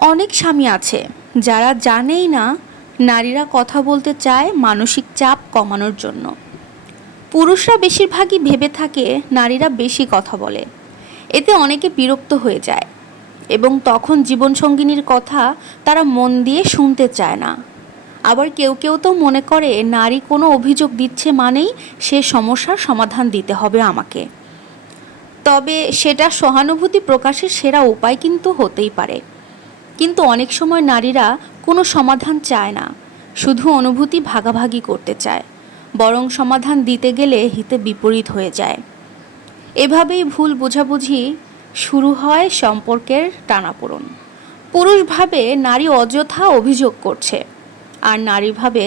অনেক স্বামী আছে, যারা জানেই না নারীরা কথা বলতে চায় মানসিক চাপ কমানোর জন্য। পুরুষরা বেশিরভাগই ভেবে থাকে নারীরা বেশি কথা বলে। এতে অনেকে বিরক্ত হয়ে যায় এবং তখন জীবনসঙ্গিনীর কথা তারা মন দিয়ে শুনতে চায় না। আবার কেউ কেউ তো মনে করে নারী কোনো অভিযোগ দিচ্ছে মানেই সে সমস্যার সমাধান দিতে হবে আমাকে। তবে সেটা সহানুভূতি প্রকাশের সেরা উপায় কিন্তু হতেই পারে। কিন্তু অনেক সময় নারীরা কোনো সমাধান চায় না, শুধু অনুভূতি ভাগাভাগি করতে চায়, বরং সমাধান দিতে গেলে হিতে বিপরীত হয়ে যায়। এভাবেই ভুল বোঝাবুঝি শুরু হয় সম্পর্কের টানাপোড়ন। পুরুষ ভাবে নারী অযথা অভিযোগ করছে, আর নারী ভাবে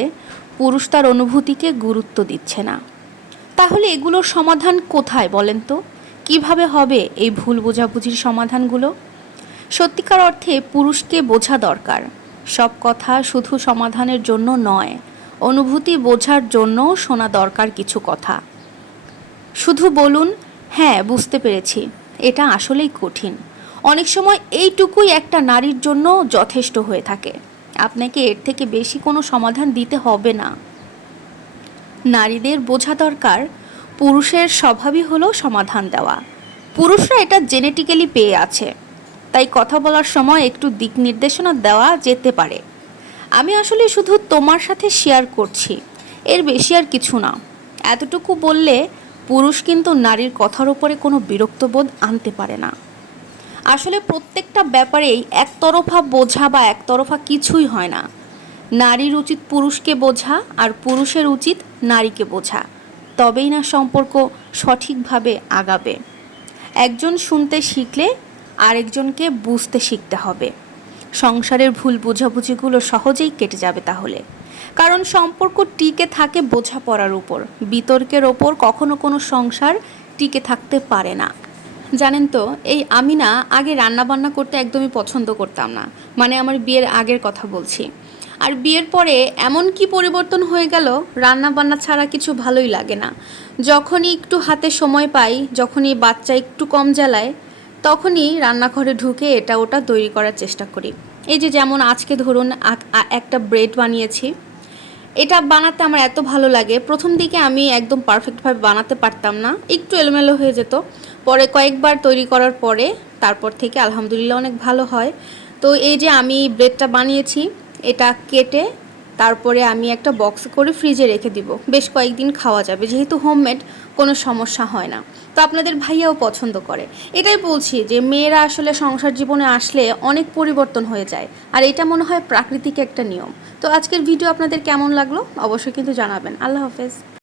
পুরুষ তার অনুভূতিকে গুরুত্ব দিচ্ছে না। তাহলে এগুলোর সমাধান কোথায় বলেন তো? কীভাবে হবে এই ভুল বোঝাবুঝির সমাধানগুলো? সত্যিকার অর্থে পুরুষকে বোঝা দরকার। সব কথা শুধু সমাধানের জন্য নয়, অনুভূতি বোঝার জন্য শোনা দরকার কিছু কথা। শুধু বলুন হ্যাঁ বুঝতে পেরেছি, এটা আসলেই কঠিন। অনেক সময় এইটুকুই একটা নারীর জন্য যথেষ্ট হয়ে থাকে। আপনাকে এর থেকে বেশি কোনো সমাধান দিতে হবে না। নারীদের বোঝা দরকার, পুরুষের স্বভাবই হলো সমাধান দেওয়া। পুরুষরা এটা জেনেটিক্যালি পেয়ে আছে। তাই কথা বলার সময় একটু দিক নির্দেশনা দেওয়া যেতে পারে। আমি আসলে শুধু তোমার সাথে শেয়ার করছি। এর বেশি আর কিছু না। এতটুকু বললে পুরুষ কিন্তু নারীর কথার উপরে কোনো বিরক্তবোধ আনতে পারে না। আসলে প্রত্যেকটা ব্যাপারেই একতরফা বোঝা বা একতরফা কিছুই হয় না। নারীর উচিত পুরুষকে বোঝা আর পুরুষের উচিত নারীকে বোঝা। তবেই না সম্পর্ক সঠিকভাবে আগাবে। একজন শুনতে শিখলে আরেকজনকে বুঝতে শিখতে হবে। সংসারের ভুল বোঝাবুঝিগুলো সহজেই কেটে যাবে তাহলে। কারণ সম্পর্ক টিকে থাকে বোঝাপড়ার উপর। বিতর্কের ওপর কখনো কোনো সংসার টিকে থাকতে পারে না। জানেন তো, এই আমি না আগে রান্না বান্না করতে একদমই পছন্দ করতাম না। মানে আমার বিয়ের আগের কথা বলছি। আর বিয়ের পরে এমন কি পরিবর্তন হয়ে গেল রান্না বান্না ছাড়া কিছু ভালোই লাগে না। যখনই একটু হাতে সময় পাই, যখনই বাচ্চা একটু কম জ্বালায় তখনই রান্নাঘরে ঢুকে এটা ওটা তৈরি করার চেষ্টা করি। এই যে যেমন আজকে ধরুন একটা ব্রেড বানিয়েছি, এটা বানাতে আমার এত ভালো লাগে। প্রথম দিকে আমি একদম পারফেক্টভাবে বানাতে পারতাম না, একটু এলোমেলো হয়ে যেত। পরে কয়েকবার তৈরি করার পরে তারপর থেকে আলহামদুলিল্লাহ অনেক ভালো হয়। তো এই যে আমি ব্রেডটা বানিয়েছি, এটা কেটে তারপরে আমি একটা বক্স করে ফ্রিজে রেখে দিব। বেশ কয়েকদিন খাওয়া যাবে, যেহেতু হোমমেড কোনো সমস্যা হয় না। তো আপনাদের ভাইয়াও পছন্দ করে। এটাই বলছি যে, মেয়েরা আসলে সংসার জীবনে আসলে অনেক পরিবর্তন হয়ে যায়, আর এটা মনে হয় প্রাকৃতিক একটা নিয়ম। তো আজকের ভিডিও আপনাদের কেমন লাগল? অবশ্যই কিন্তু জানাবেন। আল্লাহ হাফেজ।